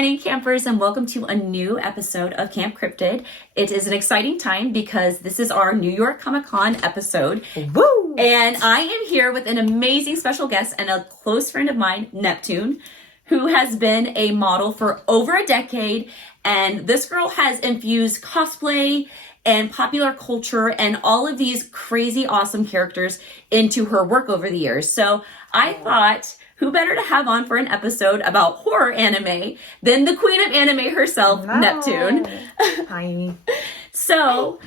morning, campers, and welcome to a new episode of Camp Cryptid. It is an exciting time because this is our New York Comic Con episode. Woo! And I am here with an amazing special guest and a close friend of mine, Neptune, who has been a model for over a decade. And this girl has infused cosplay and popular culture and all of these crazy, awesome characters into her work over the years. So I thought, who better to have on for an episode about horror anime than the queen of anime herself, Neptune. Hi. So,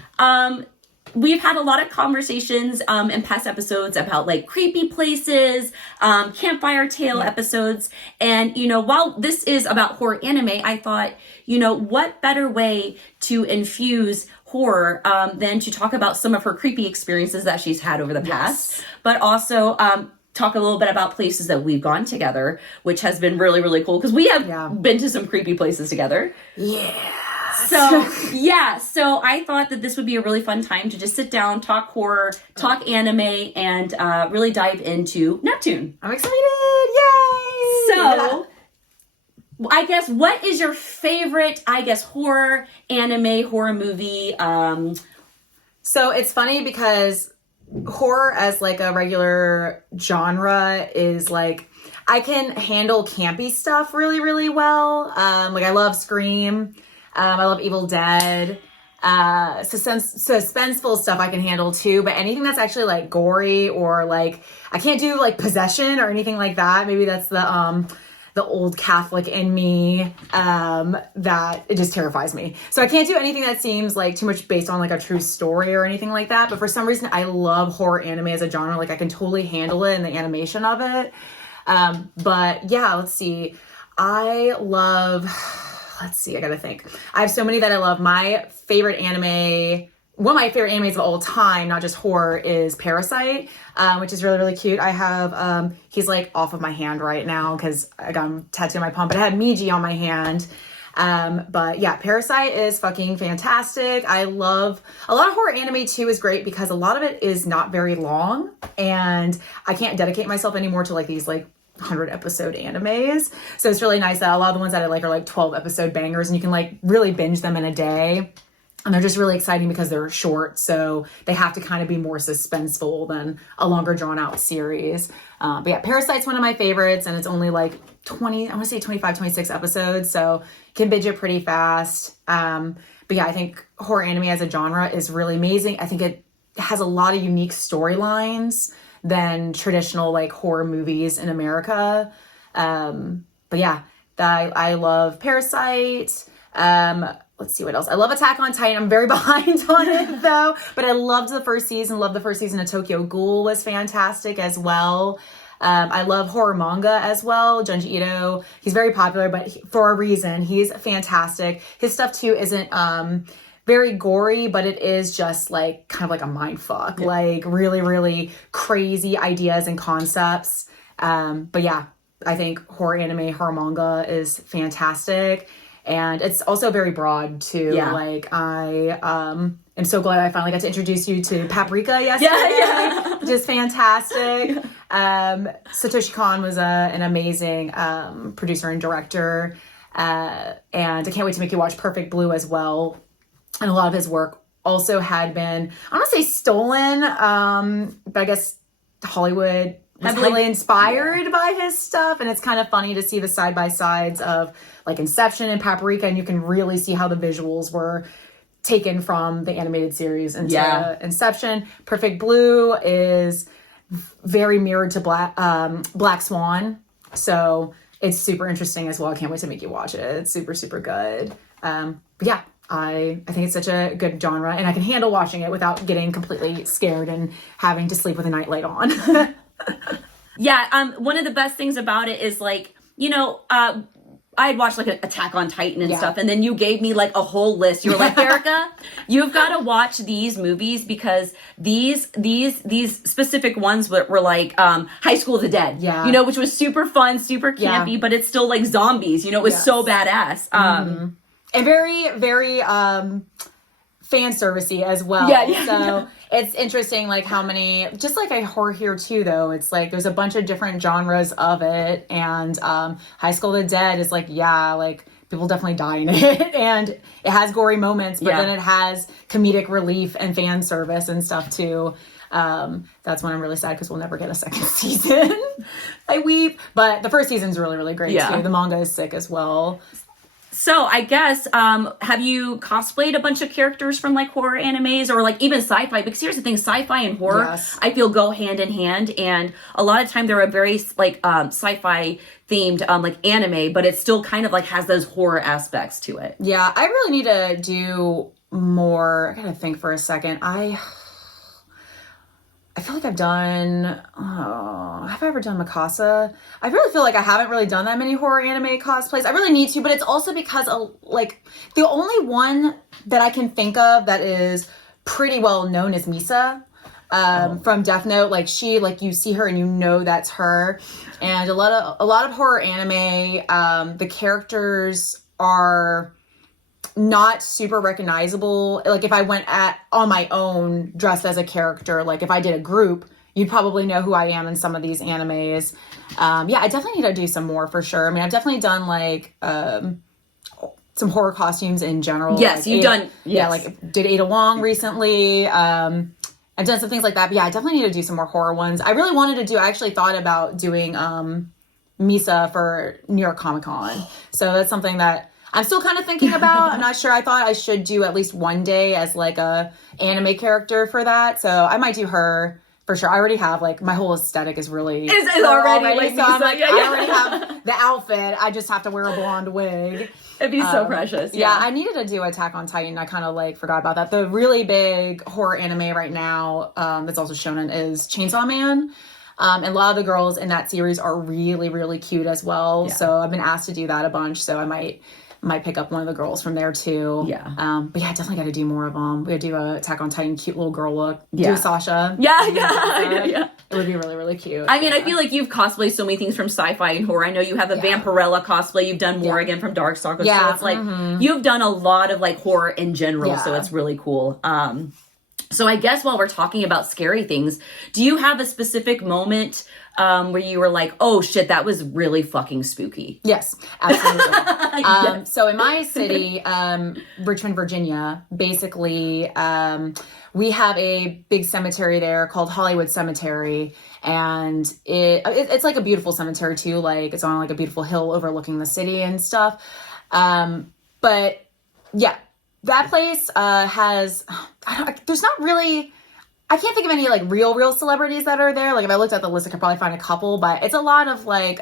we've had a lot of conversations in past episodes about like creepy places, campfire tale episodes. And, you know, while this is about horror anime, I thought, you know, what better way to infuse horror than to talk about some of her creepy experiences that she's had over the past, but also talk a little bit about places that we've gone together, which has been really, really cool because we have been to some creepy places together. So I thought that this would be a really fun time to just sit down, talk horror, talk anime, and really dive into Neptune. I'm excited! Yay! So, I guess, what is your favorite, horror anime, horror movie? So it's funny because horror as like a regular genre is like, I can handle campy stuff really, really well. Like I love Scream. I love Evil Dead. Suspenseful stuff I can handle too, but anything that's actually like gory or like, I can't do like possession or anything like that. Maybe that's the old Catholic in me, that it just terrifies me. So I can't do anything that seems like too much based on like a true story or anything like that. But for some reason, I love horror anime as a genre. Like I can totally handle it and the animation of it. But yeah, let's see. I gotta think. I have so many that I love. My favorite anime, one of my favorite animes of all time, not just horror, is Parasite, which is really, really cute. I have, he's like off of my hand right now because I got him tattooed on my palm, but I had Miji on my hand. But yeah, Parasite is fucking fantastic. I love, a lot of horror anime too is great because a lot of it is not very long and I can't dedicate myself anymore to like these like 100 episode animes. So it's really nice that a lot of the ones that I like are like 12 episode bangers and you can like really binge them in a day. And they're just really exciting because they're short. So they have to kind of be more suspenseful than a longer drawn out series. But yeah, Parasite's one of my favorites and it's only like 25, 26 episodes. So you can binge it pretty fast. But yeah, I think horror anime as a genre is really amazing. I think it has a lot of unique storylines than traditional like horror movies in America. But yeah, I love Parasite. Let's see what else. I love Attack on Titan. I'm very behind on it though, but I loved the first season. Loved the first season of Tokyo Ghoul was fantastic as well. I love horror manga as well. Junji Ito, he's very popular, but for a reason. He's fantastic. His stuff too isn't very gory, but it is just like kind of like a mind fuck, like really, really crazy ideas and concepts. But yeah, I think horror anime, horror manga is fantastic. And it's also very broad too. Like I am so glad I finally got to introduce you to Paprika yesterday, which is fantastic. Satoshi Kon was an amazing producer and director. And I can't wait to make you watch Perfect Blue as well. And a lot of his work also had been, I don't want to say stolen, but I guess Hollywood was heavily inspired by his stuff. And it's kind of funny to see the side-by-sides of like Inception and Paprika. And you can really see how the visuals were taken from the animated series into Inception. Perfect Blue is very mirrored to Black Swan. So it's super interesting as well. I can't wait to make you watch it. It's super, super good. But yeah. I think it's such a good genre and I can handle watching it without getting completely scared and having to sleep with a nightlight on. One of the best things about it is like, you know, I had watched like Attack on Titan and stuff, and then you gave me like a whole list. You were like, Erica, you've got to watch these movies because these specific ones were like High School of the Dead, you know, which was super fun, super campy, but it's still like zombies, you know, it was so badass. And very, very fan servicey as well. So it's interesting, like how many, just like a horror here too, though. It's like there's a bunch of different genres of it, and High School of the Dead is like people definitely die in it, and it has gory moments, but then it has comedic relief and fan service and stuff too. That's when I'm really sad because we'll never get a second season. I weep. But the first season's really, really great too. The manga is sick as well. So I guess, have you cosplayed a bunch of characters from like horror animes or like even sci-fi? Because here's the thing, sci-fi and horror, I feel go hand in hand. And a lot of time they're a very like sci-fi themed like anime, but it still kind of like has those horror aspects to it. Yeah, I really need to do more. I gotta think for a second. I feel like I've done, have I ever done Mikasa? I really feel like I haven't really done that many horror anime cosplays. I really need to, but it's also because like the only one that I can think of that is pretty well known is Misa from Death Note. Like she, like you see her and you know that's her. And a lot of horror anime, the characters are not super recognizable. Like if I went on my own dressed as a character, like if I did a group, you'd probably know who I am in some of these animes. Yeah, I definitely need to do some more for sure. I mean, I've definitely done like some horror costumes in general. Yes, like you've done. Yes. Yeah, like did Ada Wong recently. I've done some things like that. But yeah, I definitely need to do some more horror ones. I really wanted to I actually thought about doing Misa for New York Comic Con. So that's something that I'm still kind of thinking about. I'm not sure. I thought I should do at least one day as like a anime character for that. So I might do her for sure. I already have like my whole aesthetic is really is already like, so I'm like, I already have the outfit. I just have to wear a blonde wig. It'd be so precious. Yeah, I needed to do Attack on Titan. I kind of like forgot about that. The really big horror anime right now that's also shonen is Chainsaw Man. And a lot of the girls in that series are really, really cute as well. Yeah. So I've been asked to do that a bunch. So I might pick up one of the girls from there too. Yeah. But yeah, definitely got to do more of them. We got to do a Attack on Titan cute little girl look. Yeah. Do Sasha. Yeah. It would be really, really cute. I mean, I feel like you've cosplayed so many things from sci-fi and horror. I know you have a Vampirella cosplay. You've done Morrigan from Darkstalkers. Yeah. So it's like, you've done a lot of like horror in general. Yeah. So it's really cool. So I guess while we're talking about scary things, do you have a specific moment where you were like, oh shit, that was really fucking spooky? Yes, absolutely. So in my city, Richmond, Virginia, basically, we have a big cemetery there called Hollywood Cemetery. And it's like a beautiful cemetery too. Like it's on like a beautiful hill overlooking the city and stuff. But yeah, that place has, there's not really, I can't think of any like real celebrities that are there. Like if I looked at the list, I could probably find a couple, but it's a lot of like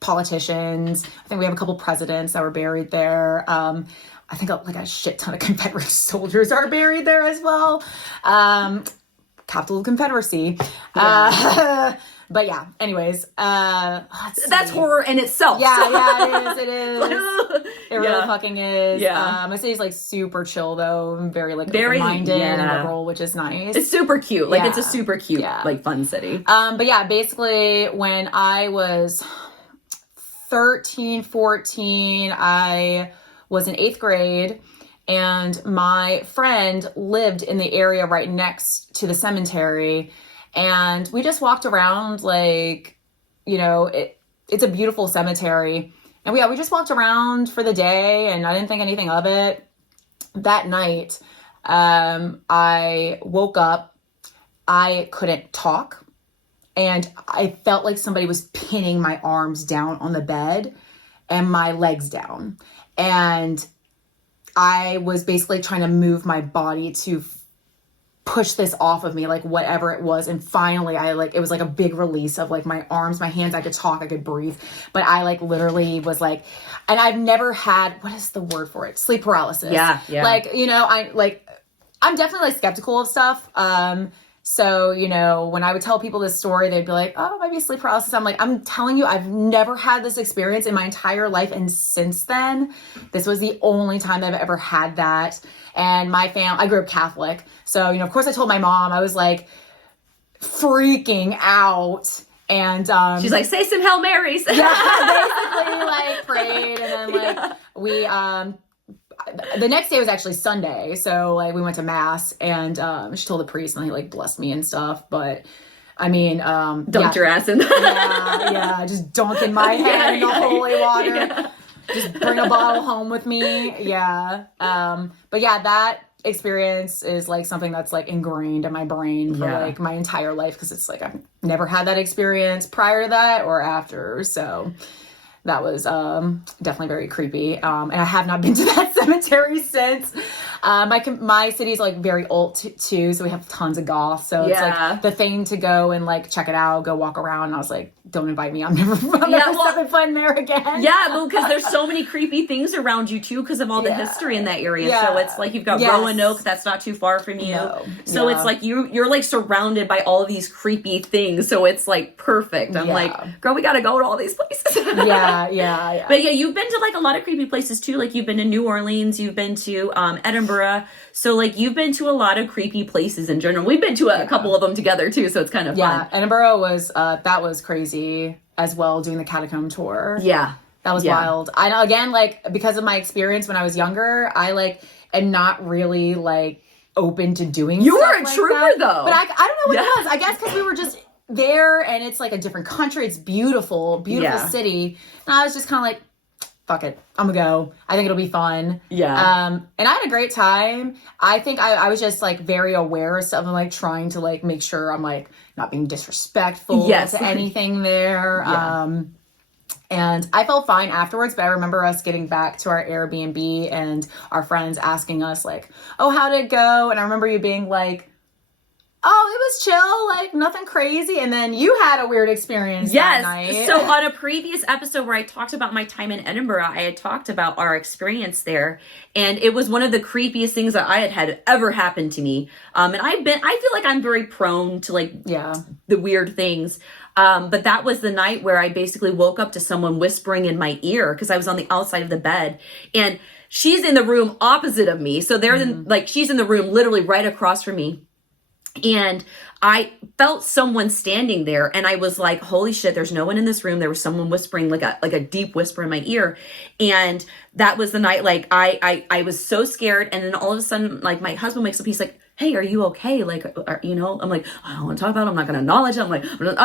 politicians. I think we have a couple presidents that were buried there. I think like a shit ton of Confederate soldiers are buried there as well. Capital of Confederacy. Yeah. But yeah, anyways, that's horror in itself. Yeah, it is. It really fucking is. Yeah. My city's like super chill though. Very open-minded and liberal, which is nice. It's super cute. Like it's a super cute, like fun city. But yeah, basically when I was 13, 14, I was in 8th grade. And my friend lived in the area right next to the cemetery. And we just walked around like, you know, it's a beautiful cemetery. And we just walked around for the day and I didn't think anything of it. That night, I woke up. I couldn't talk. And I felt like somebody was pinning my arms down on the bed and my legs down. And I was basically trying to move my body to push this off of me, like whatever it was. And finally it was like a big release of like my arms, my hands. I could talk, I could breathe, but I like literally was like, and I've never had, what is the word for it? Sleep paralysis. Yeah. Like, you know, I'm definitely like skeptical of stuff. So, you know, when I would tell people this story, they'd be like, oh, maybe sleep paralysis. I'm like, I'm telling you, I've never had this experience in my entire life. And since then, this was the only time I've ever had that. And my family, I grew up Catholic. So, you know, of course I told my mom. I was like freaking out. And she's like, say some Hail Marys. Yeah, basically like prayed. And then like we the next day was actually Sunday, so like we went to mass and she told the priest and he like blessed me and stuff. But I mean, dunked your ass in. Yeah, just dunking my head in the holy water. Just bring a bottle home with me. Yeah. But yeah, that experience is like something that's like ingrained in my brain for like my entire life, because it's like I've never had that experience prior to that or after. So that was definitely very creepy. And I have not been to that cemetery since. My city's like very old too, so we have tons of goths. So it's like the thing to go and like check it out, go walk around. And I was like, don't invite me. I'm never stepping foot in there again. Yeah, well, because there's so many creepy things around you too, because of all the history in that area. So it's like you've got Roanoke, that's not too far from you. So it's like you're like surrounded by all of these creepy things. So it's like perfect. I'm like, girl, we gotta go to all these places. Yeah. But yeah, you've been to like a lot of creepy places too. Like you've been to New Orleans, you've been to Edinburgh. So like you've been to a lot of creepy places in general. We've been to a couple of them together too, so it's kind of fun. Edinburgh was that was crazy as well, doing the catacomb tour. Yeah. That was wild. I know, again, like because of my experience when I was younger, I like am not really like open to doing You stuff were a like trooper that. though. But I don't know what it was. I guess because we were just there and it's like a different country. It's beautiful city. And I was just kind of like, fuck it, I'm gonna go. I think it'll be fun. Yeah. And I had a great time. I think I was just like very aware of stuff and like trying to like make sure I'm like not being disrespectful to anything there. And I felt fine afterwards, but I remember us getting back to our Airbnb and our friends asking us like, oh, how did it go? And I remember you being like, oh, it was chill, like nothing crazy. And then you had a weird experience that night. So on a previous episode where I talked about my time in Edinburgh, I had talked about our experience there. And it was one of the creepiest things that I had ever happened to me. And I feel like I'm very prone to like the weird things. But that was the night where I basically woke up to someone whispering in my ear because I was on the outside of the bed. And she's in the room opposite of me. So she's in the room literally right across from me. And I felt someone standing there and I was like, holy shit, there's no one in this room. There was someone whispering like a deep whisper in my ear. And that was the night, like I was so scared. And then all of a sudden, like my husband wakes up, he's like, hey, are you okay? Like, I'm like, I don't want to talk about it. I'm not going to acknowledge it. I'm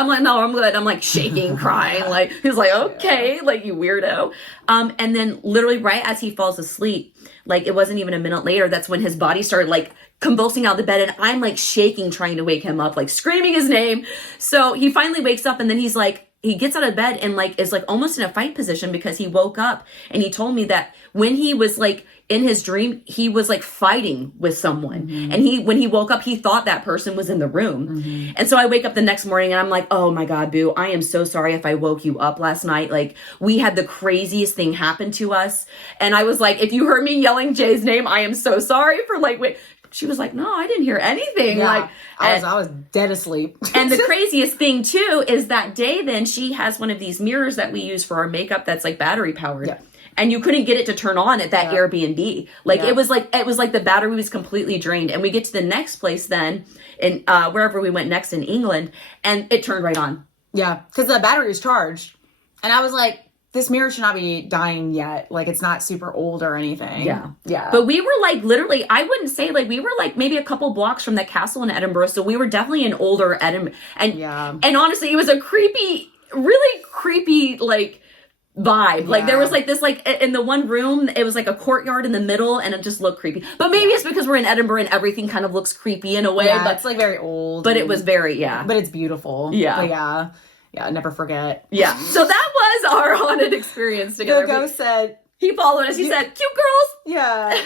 like, no, I'm good. I'm like shaking, crying. Like, he's like, okay, like you weirdo. And then literally right as he falls asleep, like it wasn't even a minute later, that's when his body started like convulsing out of the bed. And I'm like shaking, trying to wake him up, like screaming his name. So he finally wakes up and then he's like, he gets out of bed and like is like almost in a fight position because he woke up and he told me that when he was like in his dream, he was like fighting with someone. Mm-hmm. And when he woke up, he thought that person was in the room. Mm-hmm. And so I wake up the next morning and I'm like, oh my God, boo, I am so sorry if I woke you up last night. Like we had the craziest thing happen to us. And I was like, if you heard me yelling Jay's name, I am so sorry for like, wait. She was like, no, I didn't hear anything. Yeah, like I was dead asleep. And the craziest thing too is that day then she has one of these mirrors that we use for our makeup that's like battery powered. Yeah. And you couldn't get it to turn on at that Airbnb. Like it was like the battery was completely drained. And we get to the next place then in wherever we went next in England and it turned right on. Yeah, because the battery is charged. And I was like, this mirror should not be dying yet. Like, it's not super old or anything. Yeah. But we were like, literally, I wouldn't say like, we were like maybe a couple blocks from the castle in Edinburgh. So we were definitely in older Edinburgh. And honestly, it was a creepy, really creepy, like, vibe. Like, there was like this, like, in the one room, it was like a courtyard in the middle and it just looked creepy. But maybe it's because we're in Edinburgh and everything kind of looks creepy in a way. Yeah, but it's like very old. But it was very, But it's beautiful. Yeah. But yeah, never forget. Yeah. So that was our haunted experience together. The ghost said... He followed us. He said, cute girls. Yeah.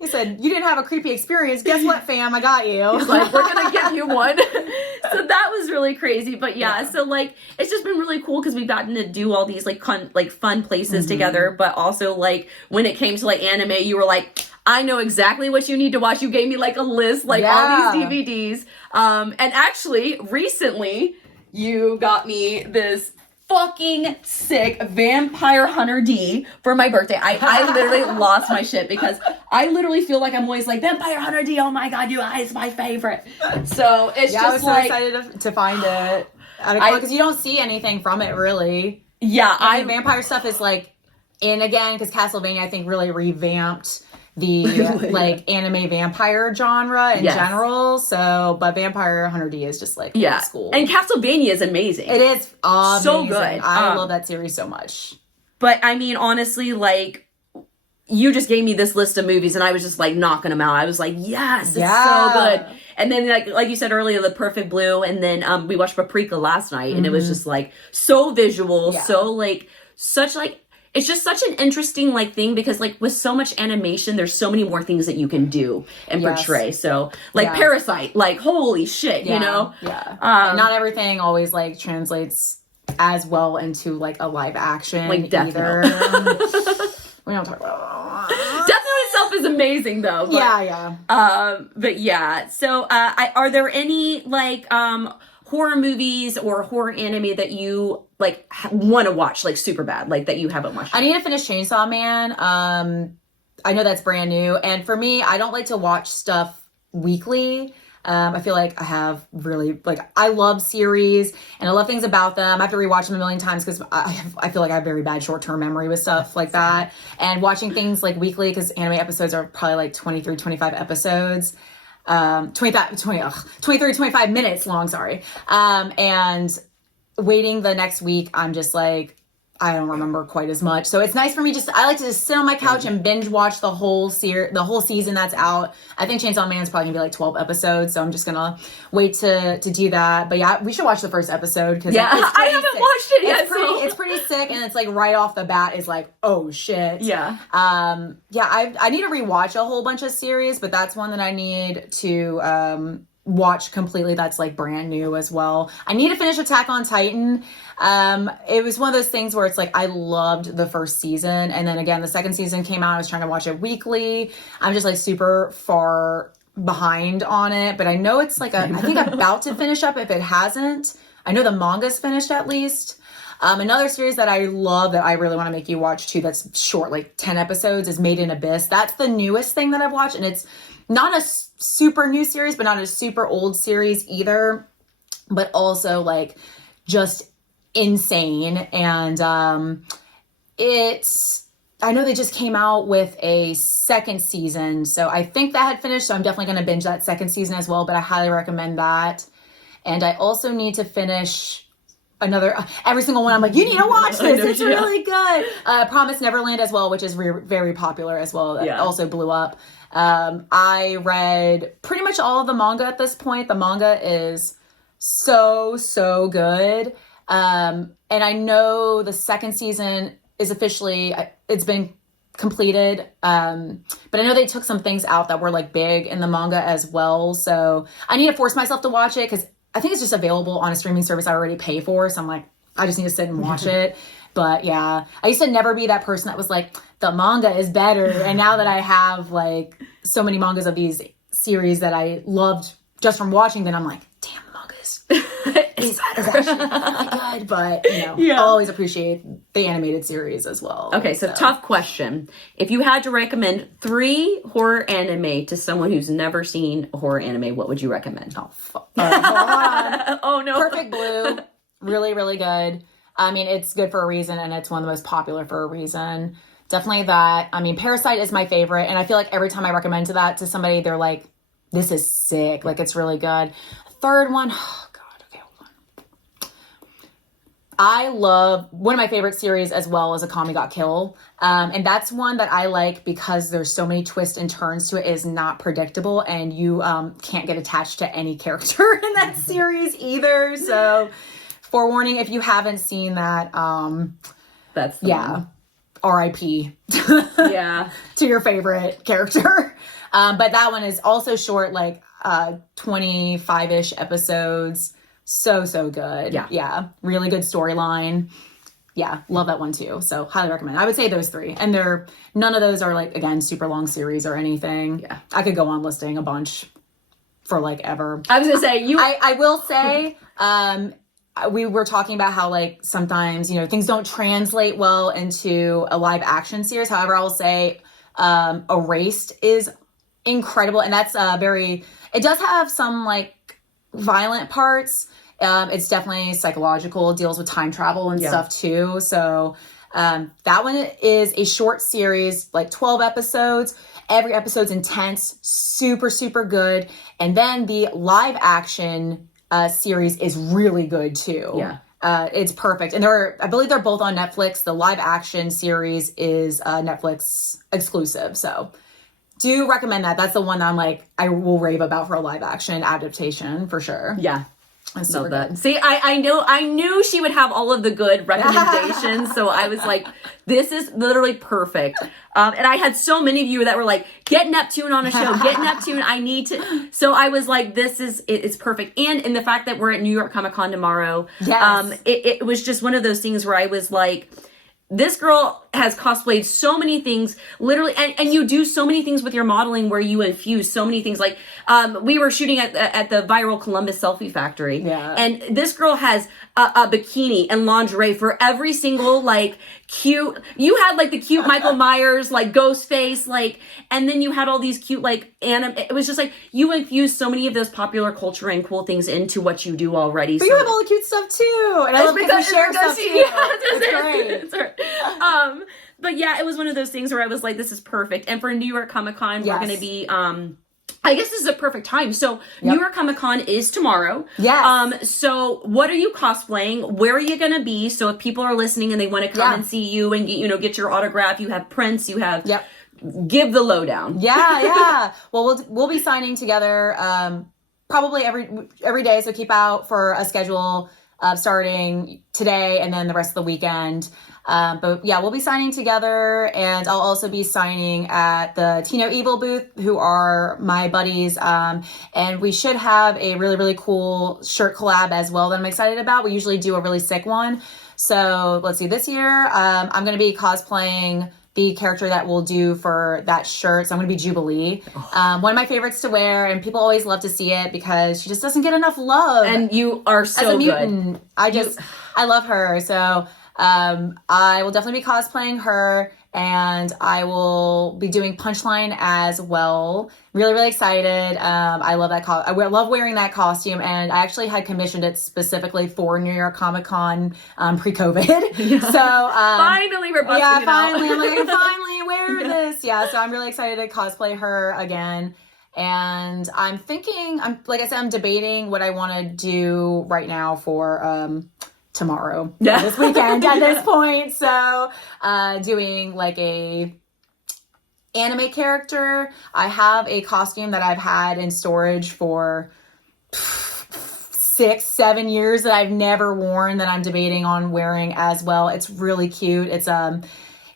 He said, you didn't have a creepy experience. Guess what, fam? I got you. He's like, we're going to give you one. So that was really crazy. But so like, it's just been really cool because we've gotten to do all these like fun places together. But also like when it came to like anime, you were like, I know exactly what you need to watch. You gave me like a list, like all these DVDs. And actually recently you got me this fucking sick Vampire Hunter D for my birthday. I literally lost my shit because I literally feel like I'm always like, Vampire Hunter D, oh my God, you guys, my favorite. So it's just I was like... so excited to find it. Because you don't see anything from it, really. Yeah. Vampire stuff is like in again, because Castlevania, I think, really revamped the like anime vampire genre in general. So, but Vampire Hunter D is just like old school. And Castlevania is amazing. It is amazing. So good. I love that series so much. But I mean, honestly, like, you just gave me this list of movies and I was just like knocking them out. I was like, yes, it's so good. And then like you said earlier, The Perfect Blue. And then we watched Paprika last night and it was just like so visual, so like such like, it's just such an interesting like thing because like with so much animation, there's so many more things that you can do and portray. So like Parasite, like holy shit, you know? Yeah. Not everything always like translates as well into like a live action like either. We don't talk about Death Note itself is amazing though. But, but yeah. So are there any like horror movies or horror anime that you like want to watch like super bad, like that you haven't watched? I need to finish Chainsaw Man. I know that's brand new, and for me, I don't like to watch stuff weekly. I feel like I have really like I love series and I love things about them. I have to rewatch them a million times because I feel like I have very bad short-term memory with stuff like that. And watching things like weekly because anime episodes are probably like 23, 25 episodes. 23, 25 minutes long, sorry. And waiting the next week, I'm just like, I don't remember quite as much. So it's nice for me I like to just sit on my couch and binge watch the whole season that's out. I think Chainsaw Man is probably gonna be like 12 episodes, so I'm just gonna wait to do that. But yeah, we should watch the first episode because I haven't watched it yet. It's pretty sick, and it's like right off the bat is like, oh shit. Yeah. I need to rewatch a whole bunch of series, but that's one that I need to watch completely. That's like brand new as well. I need to finish Attack on Titan. It was one of those things where it's like I loved the first season, and then again the second season came out. I was trying to watch it weekly. I'm just like super far behind on it, but I know it's like I think about to finish up if it hasn't. I know the manga's finished at least. Another series that I love that I really want to make you watch too, that's short, like 10 episodes, is Made in Abyss. That's the newest thing that I've watched, and it's not a super new series, but not a super old series either, but also like just insane. And I know they just came out with a second season, so I think that had finished, so I'm definitely going to binge that second season as well, but I highly recommend that. And I also need to finish every single one. I'm like, you need to watch this. It's really good. Promise Neverland as well, which is very popular as well. That also blew up. I read pretty much all of the manga at this point. The manga is so good. And I know the second season is officially, it's been completed. But I know they took some things out that were like big in the manga as well. So I need to force myself to watch it because I think it's just available on a streaming service I already pay for. So I'm like, I just need to sit and watch it. But yeah, I used to never be that person that was like, the manga is better. And now that I have like so many mangas of these series that I loved just from watching, then I'm like, damn, the manga is actually really good. But you know, I'll always appreciate the animated series as well. Okay, so tough question. If you had to recommend 3 horror anime to someone who's never seen a horror anime, what would you recommend? Oh, fuck. Hold on. Oh no. Perfect Blue. Really, really good. I mean, it's good for a reason, and it's one of the most popular for a reason. Definitely that. I mean, Parasite is my favorite, and I feel like every time I recommend that to somebody, they're like, this is sick. Like, it's really good. Third one, oh, God. Okay, hold on. I love, one of my favorite series as well is Akame Got Kill. And that's one that I like because there's so many twists and turns to it. It is not predictable, and you can't get attached to any character in that series either. So, forewarning, if you haven't seen that, that's the one. R.I.P. Yeah. to your favorite character. But that one is also short, like 25-ish episodes. So good. Yeah. Really good storyline. Yeah, love that one too. So highly recommend. I would say those 3. And none of those are like, again, super long series or anything. Yeah. I could go on listing a bunch for like ever. I was gonna say I will say, we were talking about how like sometimes, things don't translate well into a live action series. However, I will say Erased is incredible. And that's it does have some like violent parts. It's definitely psychological, deals with time travel and stuff too. So that one is a short series, like 12 episodes. Every episode's intense, super good. And then the live action series is really good too. Yeah. it's perfect. And I believe they're both on Netflix. The live action series is Netflix exclusive. So do recommend that. That's the one that I'm like, I will rave about for a live action adaptation for sure. Yeah. I love that. See, I knew she would have all of the good recommendations. So I was like, this is literally perfect. And I had so many of you that were like, get Neptune on a show, get Neptune. I need to. So I was like, it's perfect. And in the fact that we're at New York Comic Con tomorrow, yes. It was just one of those things where I was like, this girl has cosplayed so many things, literally, and you do so many things with your modeling where you infuse so many things. Like, we were shooting at the viral Columbus Selfie Factory, and this girl has a bikini and lingerie for every single, like, cute, you had, like, the cute Michael Myers, like, ghost face, like, and then you had all these cute, like, it was just like, you infused so many of those popular culture and cool things into what you do already. But you have all the cute stuff, too. And I love because you share stuff, too. It's great. But yeah, it was one of those things where I was like, this is perfect. And for New York Comic Con, we're going to be, I guess this is a perfect time. So New York Comic Con is tomorrow. Yes. So what are you cosplaying? Where are you going to be? So if people are listening and they want to come and see you and get your autograph, you have prints, you have, give the lowdown. Yeah. Well, we'll be signing together, probably every day. So keep out for a schedule starting today and then the rest of the weekend. But yeah, we'll be signing together, and I'll also be signing at the Tino Evil booth, who are my buddies. And we should have a really, really cool shirt collab as well that I'm excited about. We usually do a really sick one. So let's see, this year, I'm going to be cosplaying the character that we'll do for that shirt. So I'm going to be Jubilee. One of my favorites to wear, and people always love to see it because she just doesn't get enough love. And you are so as a good. Mutant. I love her. So I will definitely be cosplaying her, and I will be doing Punchline as well. Really, really excited. I love that. I love wearing that costume, and I actually had commissioned it specifically for New York Comic Con pre-COVID. Yeah. So finally, we're busting it finally, out. I'm like, I can finally wear this. Yeah, so I'm really excited to cosplay her again. And I'm thinking, like I said, I'm debating what I want to do right now for tomorrow, this weekend at this point. So doing like a anime character. I have a costume that I've had in storage for 6-7 years that I've never worn, that I'm debating on wearing as well. It's really cute. It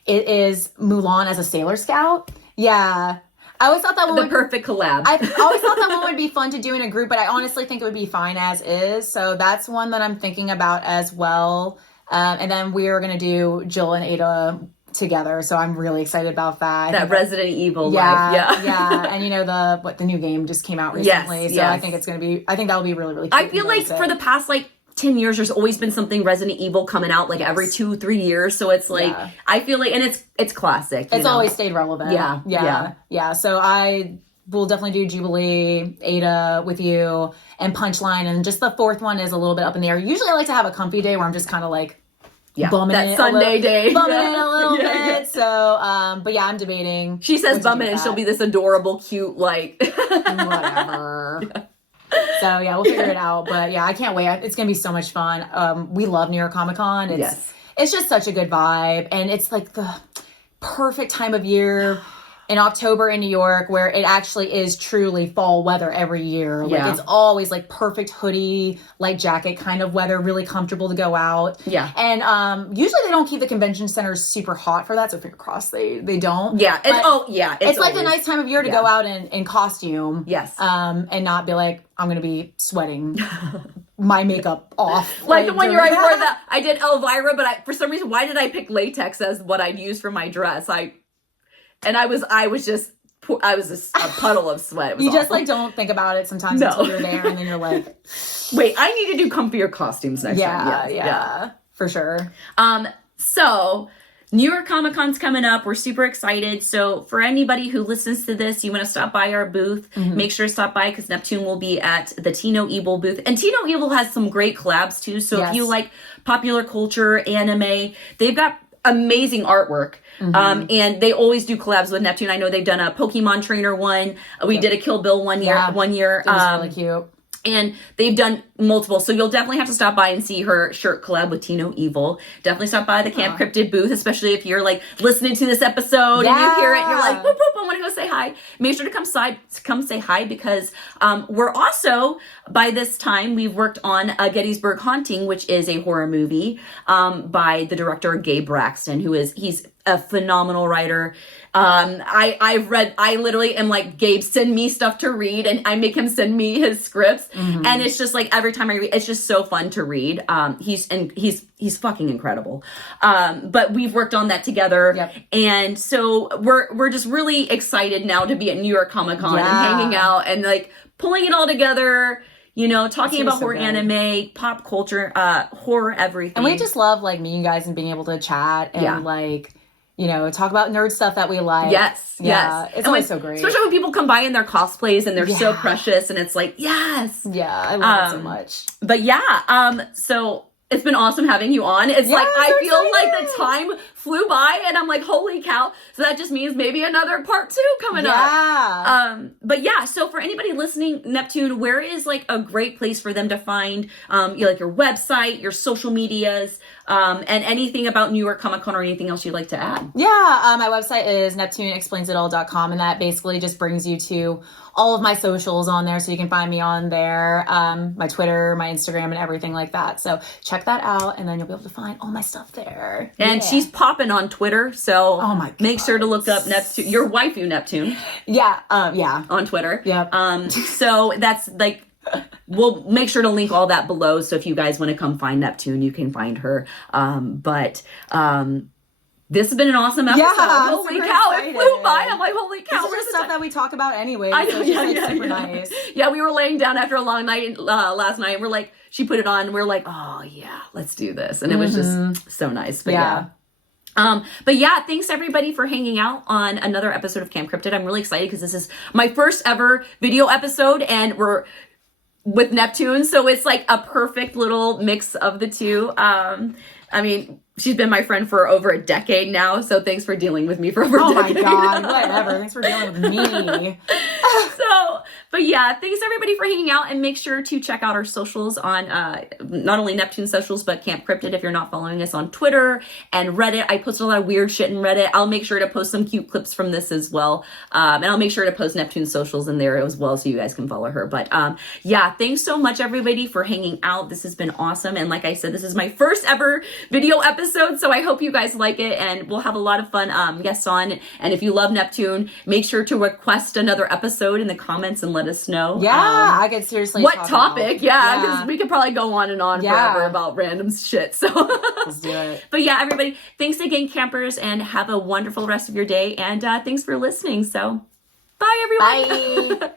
is Mulan as a Sailor Scout. Yeah. I always thought that one perfect collab. I always thought that one would be fun to do in a group, but I honestly think it would be fine as is. So that's one that I'm thinking about as well. And then we are going to do Jill and Ada together. So I'm really excited about that. That Resident Evil life. Yeah. And the new game just came out recently. So I think it's going to be, I think that'll be really, really cute. I feel like for the past 10 years, there's always been something Resident Evil coming out every 2-3 years. So it's I feel like, and it's classic. It's always stayed relevant. Yeah. So I will definitely do Jubilee, Ada with you, and Punchline. And just the fourth one is a little bit up in the air. Usually I like to have a comfy day where I'm just kind of bumming that Sunday day. Bumming it a little bit. So, but yeah, I'm debating. She says bumming and she'll be this adorable, cute, whatever. So yeah, we'll figure it out. But yeah, I can't wait. It's going to be so much fun. We love New York Comic Con. It's just such a good vibe. And it's like the perfect time of year in October in New York, where it actually is truly fall weather every year. It's always perfect hoodie, light jacket kind of weather, really comfortable to go out. Yeah. And usually they don't keep the convention centers super hot for that, so finger crossed they don't. Yeah. It's like a nice time of year to go out in costume. Yes. And not be like, I'm going to be sweating my makeup off. The one year I wore that, I did Elvira, but for some reason, why did I pick latex as what I'd use for my dress? I was just a puddle of sweat. You just don't think about it sometimes until you're there, and then you're like, wait, I need to do comfier costumes next time. Yeah, for sure. So New York Comic Con's coming up. We're super excited. So for anybody who listens to this, you want to stop by our booth, make sure to stop by, because Neptune will be at the Tino Evil booth. And Tino Evil has some great collabs too. So if you like popular culture, anime, they've got amazing artwork. And they always do collabs with Neptune. I know they've done a Pokemon trainer one. We did a Kill Bill one year. It was really cute. And they've done multiple. So you'll definitely have to stop by and see her shirt collab with Tino Evil. Definitely stop by the Camp Cryptid booth, especially if you're like listening to this episode and you hear it and you're like, whoop, whoop, I want to go say hi. Make sure to come say hi because we're also, by this time, we've worked on A Gettysburg Haunting, which is a horror movie by the director Gabe Braxton, he's a phenomenal writer. I literally am like, Gabe, send me stuff to read, and I make him send me his scripts. And it's just like, every time I read, it's just so fun to read. He's fucking incredible. But we've worked on that together. Yep. And so we're just really excited now to be at New York Comic Con and hanging out and like pulling it all together. You know, talking about horror, anime, pop culture, horror, everything. And we just love like meeting you guys and being able to chat and like, you know, talk about nerd stuff that we like. Yes. It's always so great. Especially when people come by in their cosplays and they're so precious and it's like, yes. Yeah, I love it so much. But yeah, so it's been awesome having you on. It's like, I feel like the time flew by and I'm like, holy cow. So that just means maybe another part 2 coming up. But yeah, so for anybody listening, Neptune, where is like a great place for them to find like your website, your social medias, and anything about New York Comic Con or anything else you'd like to add? Yeah, my website is neptuneexplainsitall.com, and that basically just brings you to all of my socials on there, so you can find me on there, my Twitter, my Instagram, and everything like that. So check that out, and then you'll be able to find all my stuff there. And she's popping on Twitter, so make sure to look up Neptune, your waifu Neptune. On Twitter. Yep. So that's like, we'll make sure to link all that below. So if you guys want to come find Neptune, you can find her. This has been an awesome episode. Yeah, holy cow, it flew by. I'm like, holy cow. This is stuff that we talk about anyway. I know, so it's super nice. Yeah, we were laying down after a long night last night, and we're like, she put it on, and we're like, oh yeah, let's do this. And it was just so nice. But but yeah, thanks everybody for hanging out on another episode of Camp Cryptid. I'm really excited because this is my first ever video episode, and we're with Neptune, so it's like a perfect little mix of the two. I mean, she's been my friend for over a decade now, so thanks for dealing with me for over a decade. Oh my god, whatever. Thanks for dealing with me. But yeah, thanks everybody for hanging out, and make sure to check out our socials on not only Neptune socials, but Camp Cryptid if you're not following us on Twitter and Reddit. I post a lot of weird shit in Reddit. I'll make sure to post some cute clips from this as well. And I'll make sure to post Neptune socials in there as well so you guys can follow her. But yeah, thanks so much everybody for hanging out. This has been awesome. And like I said, this is my first ever video episode, so I hope you guys like it, and we'll have a lot of fun guests on. And if you love Neptune, make sure to request another episode in the comments and let us know. Yeah, I could seriously what topic. Because we could probably go on and on forever about random shit. So let's do it. But yeah, everybody, thanks again, campers, and have a wonderful rest of your day. And thanks for listening. So bye, everyone. Bye.